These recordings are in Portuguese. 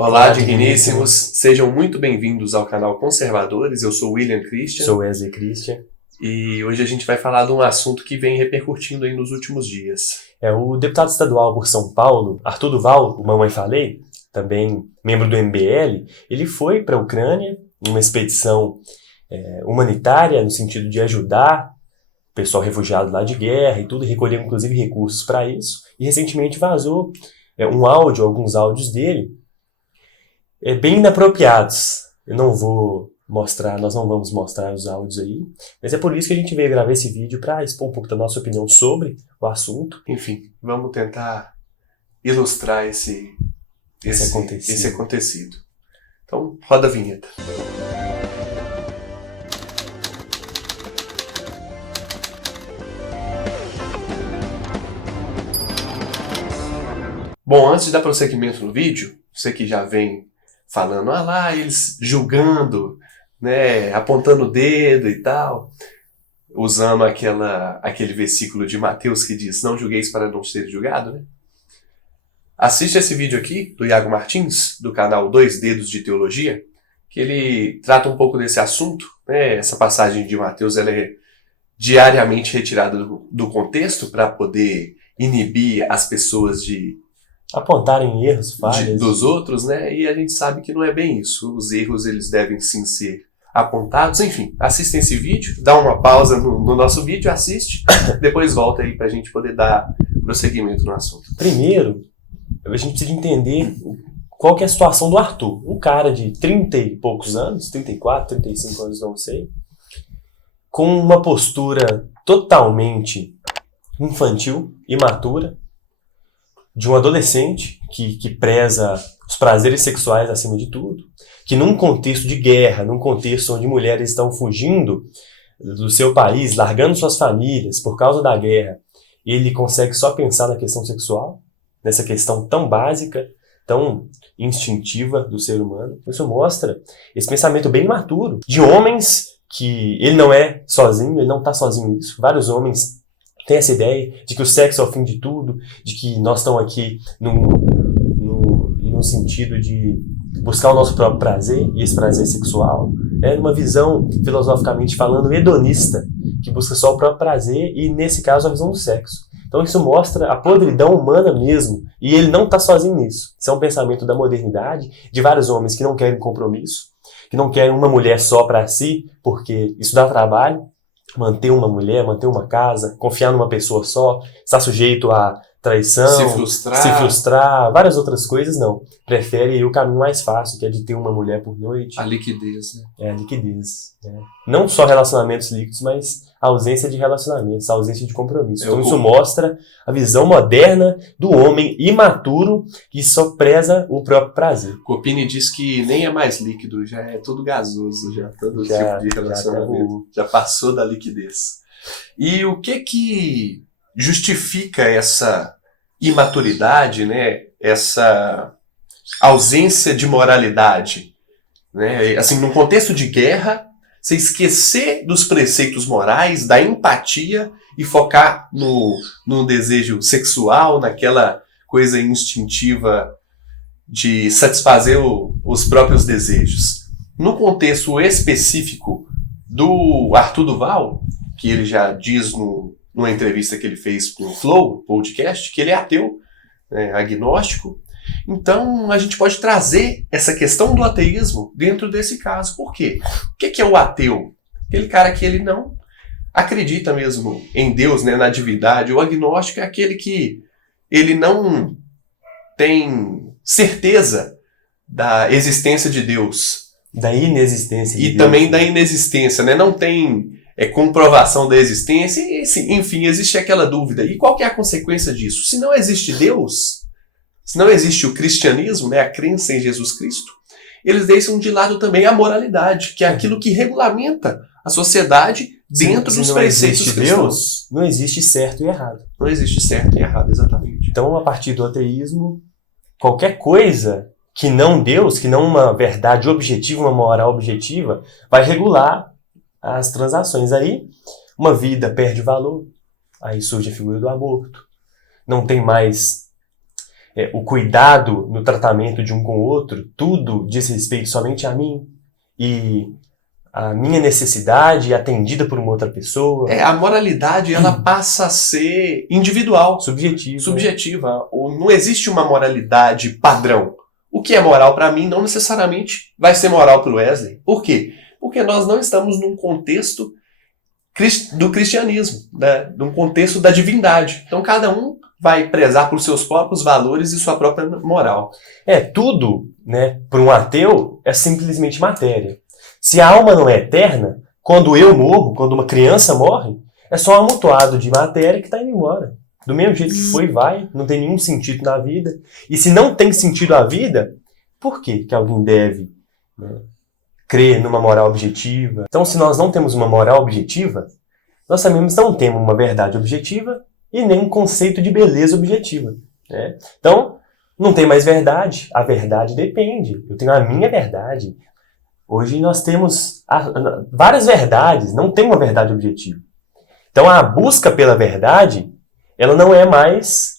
Olá, digníssimos! Sejam muito bem-vindos ao canal Conservadores. Eu sou William Christian. Sou Wesley Christian. E hoje a gente vai falar de um assunto que vem repercutindo aí nos últimos dias. O deputado estadual por São Paulo, Arthur Duval, o Mamãe Falei, também membro do MBL, ele foi para a Ucrânia em uma expedição humanitária, no sentido de ajudar o pessoal refugiado lá de guerra e tudo, e recolheu inclusive recursos para isso. E recentemente vazou alguns áudios dele, bem inapropriados. Eu não vou mostrar, nós não vamos mostrar os áudios aí, mas é por isso que a gente veio gravar esse vídeo, para expor um pouco da nossa opinião sobre o assunto. Enfim, vamos tentar ilustrar esse acontecido. Então, roda a vinheta. Bom, antes de dar prosseguimento no vídeo, você que já vem falando, eles julgando, né, apontando o dedo e tal, usando aquele versículo de Mateus que diz, não julgueis para não ser julgado, né? Assiste esse vídeo aqui, do Iago Martins, do canal Dois Dedos de Teologia, que ele trata um pouco desse assunto, né? Essa passagem de Mateus ela é diariamente retirada do contexto para poder inibir as pessoas de apontarem erros, falhas dos outros, né? E a gente sabe que não é bem isso. Os erros, eles devem sim ser apontados. Enfim, assistem esse vídeo, dá uma pausa no nosso vídeo, assiste, depois volta aí pra gente poder dar prosseguimento no assunto. Primeiro, a gente precisa entender qual que é a situação do Arthur. Um cara de 30 e poucos anos, 34, 35 anos, não sei, com uma postura totalmente infantil, imatura, de um adolescente que preza os prazeres sexuais acima de tudo, que num contexto de guerra, num contexto onde mulheres estão fugindo do seu país, largando suas famílias por causa da guerra, ele consegue só pensar na questão sexual, nessa questão tão básica, tão instintiva do ser humano. Isso mostra esse pensamento bem imaturo de homens que ele não é sozinho, ele não está sozinho nisso. Vários homens tem essa ideia de que o sexo é o fim de tudo, de que nós estamos aqui no sentido de buscar o nosso próprio prazer, e esse prazer sexual. É uma visão, filosoficamente falando, hedonista, que busca só o próprio prazer, e nesse caso a visão do sexo. Então isso mostra a podridão humana mesmo, e ele não está sozinho nisso. Isso é um pensamento da modernidade, de vários homens que não querem compromisso, que não querem uma mulher só para si, porque isso dá trabalho. Manter uma mulher, manter uma casa, confiar numa pessoa só, estar sujeito a traição, se frustrar, várias outras coisas, não. Prefere o caminho mais fácil, que é de ter uma mulher por noite. A liquidez, né? A liquidez. Não só relacionamentos líquidos, mas a ausência de relacionamentos, a ausência de compromisso. Então isso mostra a visão moderna do homem imaturo que só preza o próprio prazer. Copini diz que nem é mais líquido, já é tudo gasoso, todo tipo de relacionamento. Já passou da liquidez. E o que justifica essa imaturidade, né? Essa ausência de moralidade, né? Assim, num contexto de guerra, você esquecer dos preceitos morais, da empatia e focar no desejo sexual, naquela coisa instintiva de satisfazer os próprios desejos. No contexto específico do Arthur Duval, que ele já diz numa entrevista que ele fez para o Flow Podcast, que ele é ateu, agnóstico. Então, a gente pode trazer essa questão do ateísmo dentro desse caso. Por quê? O que é o ateu? Aquele cara que ele não acredita mesmo em Deus, né, na divindade. O agnóstico é aquele que ele não tem certeza da existência de Deus. Da inexistência de Deus. E também da inexistência, né? Não tem comprovação da existência. E, enfim, existe aquela dúvida. E qual que é a consequência disso? Se não existe Deus, se não existe o cristianismo, né, a crença em Jesus Cristo, eles deixam de lado também a moralidade, que é aquilo que regulamenta a sociedade dentro dos preceitos cristãos. Deus, não existe certo e errado. Não existe certo e errado, exatamente. Então, a partir do ateísmo, qualquer coisa que não Deus, que não uma verdade objetiva, uma moral objetiva, vai regular as transações. Aí, uma vida perde valor, aí surge a figura do aborto. Não tem mais o cuidado no tratamento de um com o outro, tudo diz respeito somente a mim e a minha necessidade é atendida por uma outra pessoa. A moralidade ela passa a ser individual, subjetiva. Ou não existe uma moralidade padrão. O que é moral para mim não necessariamente vai ser moral para o Wesley. Por quê? Porque nós não estamos num contexto do cristianismo, né? Num contexto da divindade. Então cada um vai prezar por seus próprios valores e sua própria moral. Tudo, né, para um ateu é simplesmente matéria. Se a alma não é eterna, quando eu morro, quando uma criança morre, é só um amontoado de matéria que está indo embora. Do mesmo jeito que foi, vai, não tem nenhum sentido na vida. E se não tem sentido a vida, por que alguém deve, né, crer numa moral objetiva? Então, se nós não temos uma moral objetiva, nós também não temos uma verdade objetiva e nem um conceito de beleza objetiva, né? Então, não tem mais verdade. A verdade depende. Eu tenho a minha verdade. Hoje nós temos várias verdades, não tem uma verdade objetiva. Então a busca pela verdade, ela não é mais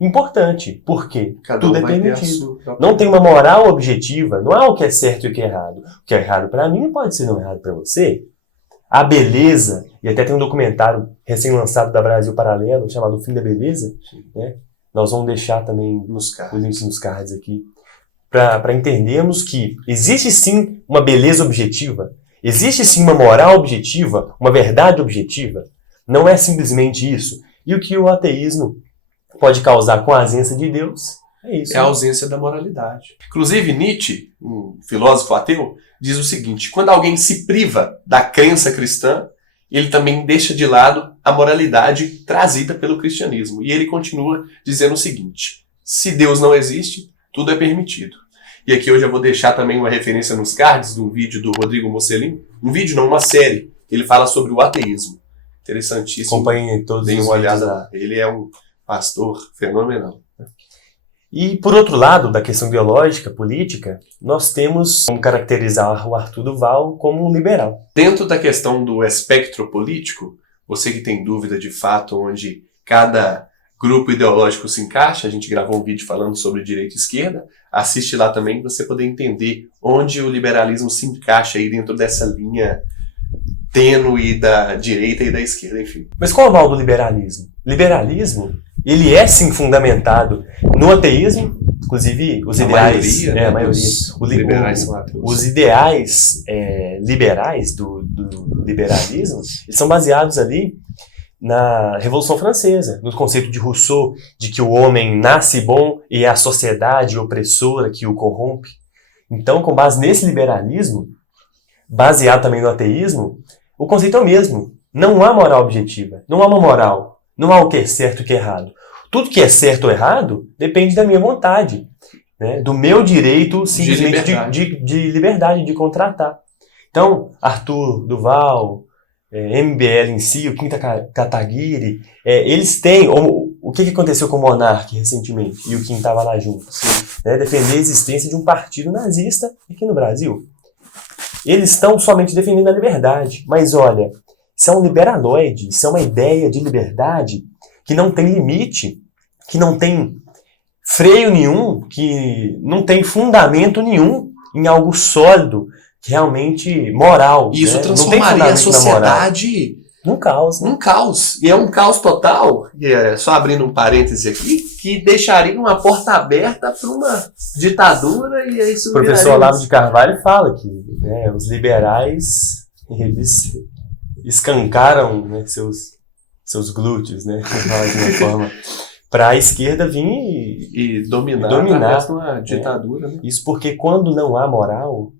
importante. Por quê? Tudo é permitido. Não tem uma moral objetiva, não há o que é certo e o que é errado. O que é errado para mim pode ser não errado para você. A beleza, e até tem um documentário recém-lançado da Brasil Paralelo, chamado O Fim da Beleza, né? Nós vamos deixar também os links nos cards aqui, para entendermos que existe sim uma beleza objetiva, existe sim uma moral objetiva, uma verdade objetiva. Não é simplesmente isso. E o que o ateísmo pode causar com a ausência de Deus é isso. É a ausência da moralidade. Inclusive Nietzsche, um filósofo ateu, diz o seguinte: quando alguém se priva da crença cristã, ele também deixa de lado a moralidade trazida pelo cristianismo. E ele continua dizendo o seguinte: se Deus não existe, tudo é permitido. E aqui hoje eu vou deixar também uma referência nos cards do vídeo do Rodrigo Mocelin. Um vídeo não, uma série. Ele fala sobre o ateísmo. Interessantíssimo. Acompanhem todos os vídeos lá. Ele é um pastor fenomenal. E por outro lado, da questão biológica, política, nós temos como caracterizar o Arthur Duval como um liberal. Dentro da questão do espectro político, você que tem dúvida de fato onde cada grupo ideológico se encaixa, a gente gravou um vídeo falando sobre direita e esquerda, assiste lá também para você poder entender onde o liberalismo se encaixa aí dentro dessa linha tênue da direita e da esquerda, enfim. Mas qual é o mal do liberalismo? Liberalismo, ele é sim fundamentado no ateísmo, inclusive os ideais... A maioria. Os liberais são ateus. Os ideais liberais do liberalismo, eles são baseados ali na Revolução Francesa, no conceito de Rousseau, de que o homem nasce bom e é a sociedade opressora que o corrompe. Então, com base nesse liberalismo, baseado também no ateísmo, o conceito é o mesmo. Não há moral objetiva, não há uma moral, não há o que é certo e o que é errado. Tudo que é certo ou errado depende da minha vontade, né? Do meu direito simplesmente de liberdade, de contratar. Então, Arthur Duval, MBL em si, o Kim Kataguiri, eles têm... O que aconteceu com o Monark recentemente? E o Kim estava lá junto. Né? Defender a existência de um partido nazista aqui no Brasil. Eles estão somente defendendo a liberdade. Mas olha, isso é um liberaloide, isso é uma ideia de liberdade que não tem limite, que não tem freio nenhum, que não tem fundamento nenhum em algo sólido, realmente moral. E isso, né? transformaria a sociedade num caos. Num caos. E é um caos total, e só abrindo um parêntese aqui, que deixaria uma porta aberta para uma ditadura e isso. O professor Olavo de Carvalho fala que, né, os liberais, eles escancaram, né, seus glúteos, né, de uma forma, para a esquerda vir e dominar uma ditadura. Né? Isso porque quando não há moral,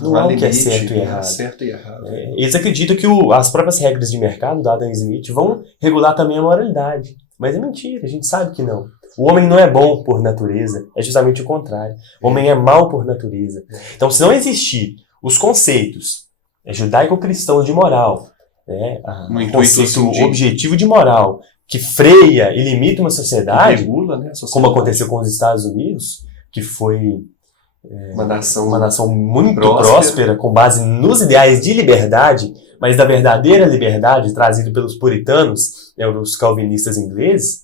não há o que é certo e errado. Certo e errado. Eles acreditam que as próprias regras de mercado da Adam Smith vão regular também a moralidade. Mas é mentira, a gente sabe que não. O homem não é bom por natureza, é justamente o contrário. O homem é mau por natureza. Então, se não existir os conceitos judaico-cristãos de moral, né, o conceito objetivo de moral, que freia e limita uma sociedade, regula, né, a sociedade, como aconteceu com os Estados Unidos, que foi uma nação muito próspera, com base nos ideais de liberdade, mas da verdadeira liberdade trazida pelos puritanos, os calvinistas ingleses,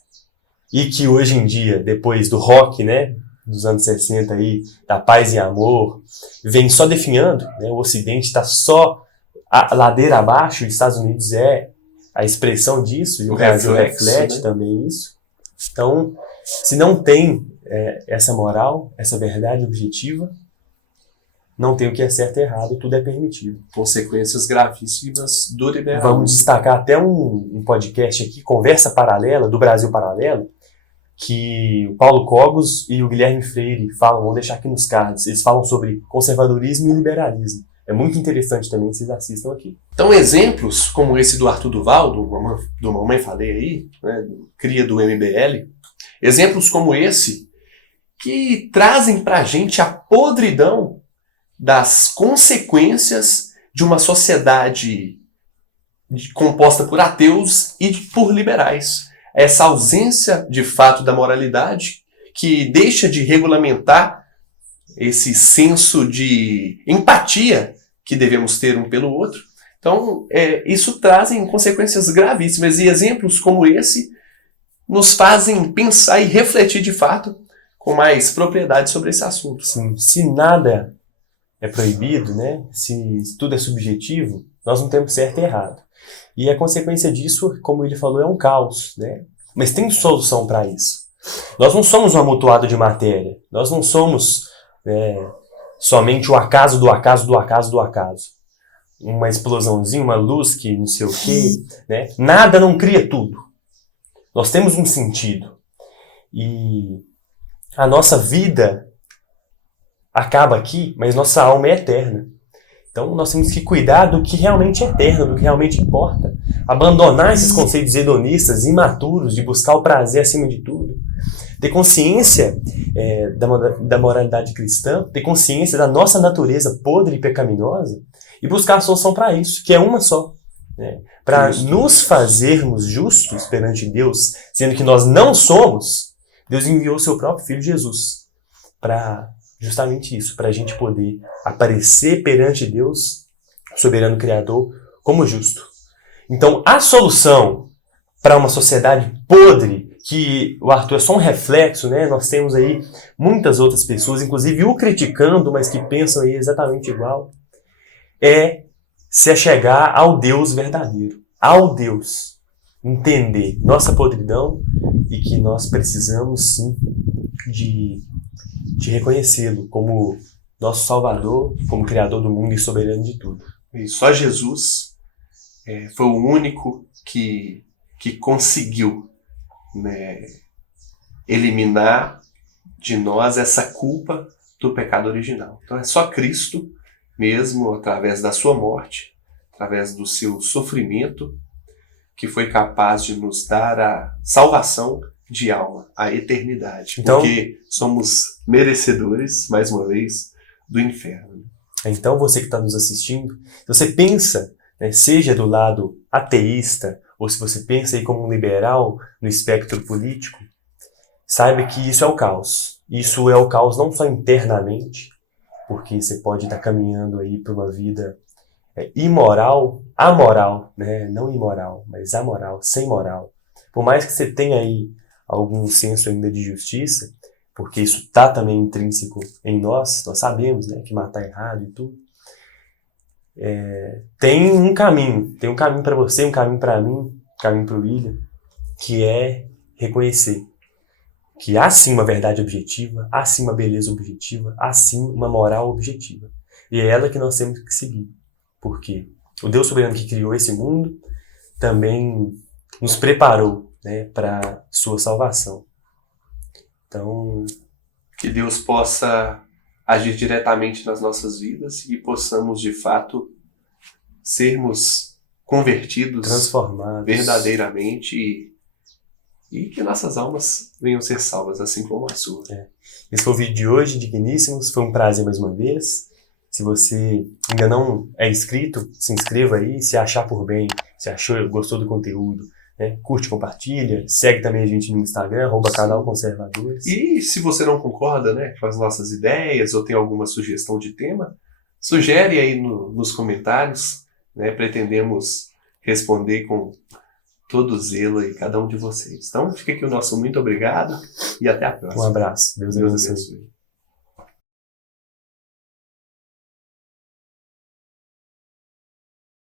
e que hoje em dia, depois do rock, né, dos anos 60 aí, da paz e amor, vem só definhando, né, o Ocidente está só a ladeira abaixo, os Estados Unidos é a expressão disso, e o Brasil reflete, né, também isso. Então, se não tem essa moral, essa verdade objetiva, não tem o que é certo e errado, tudo é permitido. Consequências gravíssimas do liberalismo. Vamos destacar até um podcast aqui, Conversa Paralela, do Brasil Paralelo, que o Paulo Cogos e o Guilherme Freire falam, vou deixar aqui nos cards, eles falam sobre conservadorismo e liberalismo. É muito interessante também, vocês assistam aqui. Então, exemplos como esse do Arthur Duval, do Mamãe Falei aí, né, cria do MBL, exemplos como esse que trazem pra gente a podridão das consequências de uma sociedade composta por ateus e por liberais. Essa ausência, de fato, da moralidade que deixa de regulamentar esse senso de empatia que devemos ter um pelo outro. Então, isso trazem consequências gravíssimas. E exemplos como esse nos fazem pensar e refletir, de fato, com mais propriedade sobre esse assunto. Sim, se nada é proibido, né? Se tudo é subjetivo, nós não temos certo e errado. E a consequência disso, como ele falou, é um caos, né? Mas tem solução para isso. Nós não somos um amontoado de matéria. Nós não somos somente o acaso do acaso do acaso do acaso. Uma explosãozinha, uma luz que não sei o quê, né? Nada não cria tudo. Nós temos um sentido. E a nossa vida acaba aqui, mas nossa alma é eterna. Então nós temos que cuidar do que realmente é eterno, do que realmente importa. Abandonar esses conceitos hedonistas, imaturos, de buscar o prazer acima de tudo. Ter consciência da moralidade cristã, ter consciência da nossa natureza podre e pecaminosa e buscar a solução para isso, que é uma só. Né? Para nos fazermos justos perante Deus, sendo que nós não somos, Deus enviou o seu próprio Filho Jesus para justamente isso, para a gente poder aparecer perante Deus, soberano Criador, como justo. Então, a solução para uma sociedade podre, que o Arthur é só um reflexo, né? Nós temos aí muitas outras pessoas, inclusive o criticando, mas que pensam aí exatamente igual, é se achegar ao Deus verdadeiro, ao Deus. Entender nossa podridão e que nós precisamos, sim, de reconhecê-lo como nosso Salvador, como Criador do mundo e soberano de tudo. E só Jesus foi o único que conseguiu, né, eliminar de nós essa culpa do pecado original. Então é só Cristo mesmo, através da sua morte, através do seu sofrimento, que foi capaz de nos dar a salvação de alma, a eternidade. Então, porque somos merecedores, mais uma vez, do inferno. Então você que está nos assistindo, se você pensa, né, seja do lado ateísta, ou se você pensa aí como um liberal no espectro político, saiba que isso é o caos. Isso é o caos não só internamente, porque você pode estar caminhando aí para uma vida imoral, amoral, né? Não imoral, mas amoral, sem moral. Por mais que você tenha aí algum senso ainda de justiça, porque isso está também intrínseco em nós sabemos, né, que matar é errado e tudo. Tem um caminho para você, um caminho para mim, um caminho para o William, que é reconhecer que há sim uma verdade objetiva, há sim uma beleza objetiva, há sim uma moral objetiva. E é ela que nós temos que seguir. Porque o Deus soberano que criou esse mundo também nos preparou, né, para sua salvação. Então, que Deus possa agir diretamente nas nossas vidas e possamos, de fato, sermos convertidos, transformados verdadeiramente e que nossas almas venham ser salvas, assim como a sua. Esse foi o vídeo de hoje, digníssimos. Foi um prazer mais uma vez. Se você ainda não é inscrito, se inscreva aí. Se achar por bem, se achou, gostou do conteúdo, né? Curte, compartilha. Segue também a gente no Instagram, @canal Conservadores. E se você não concorda, né, com as nossas ideias ou tem alguma sugestão de tema, sugere aí nos comentários. Né? Pretendemos responder com todo zelo aí, cada um de vocês. Então, fica aqui o nosso muito obrigado e até a próxima. Um abraço. Deus abençoe.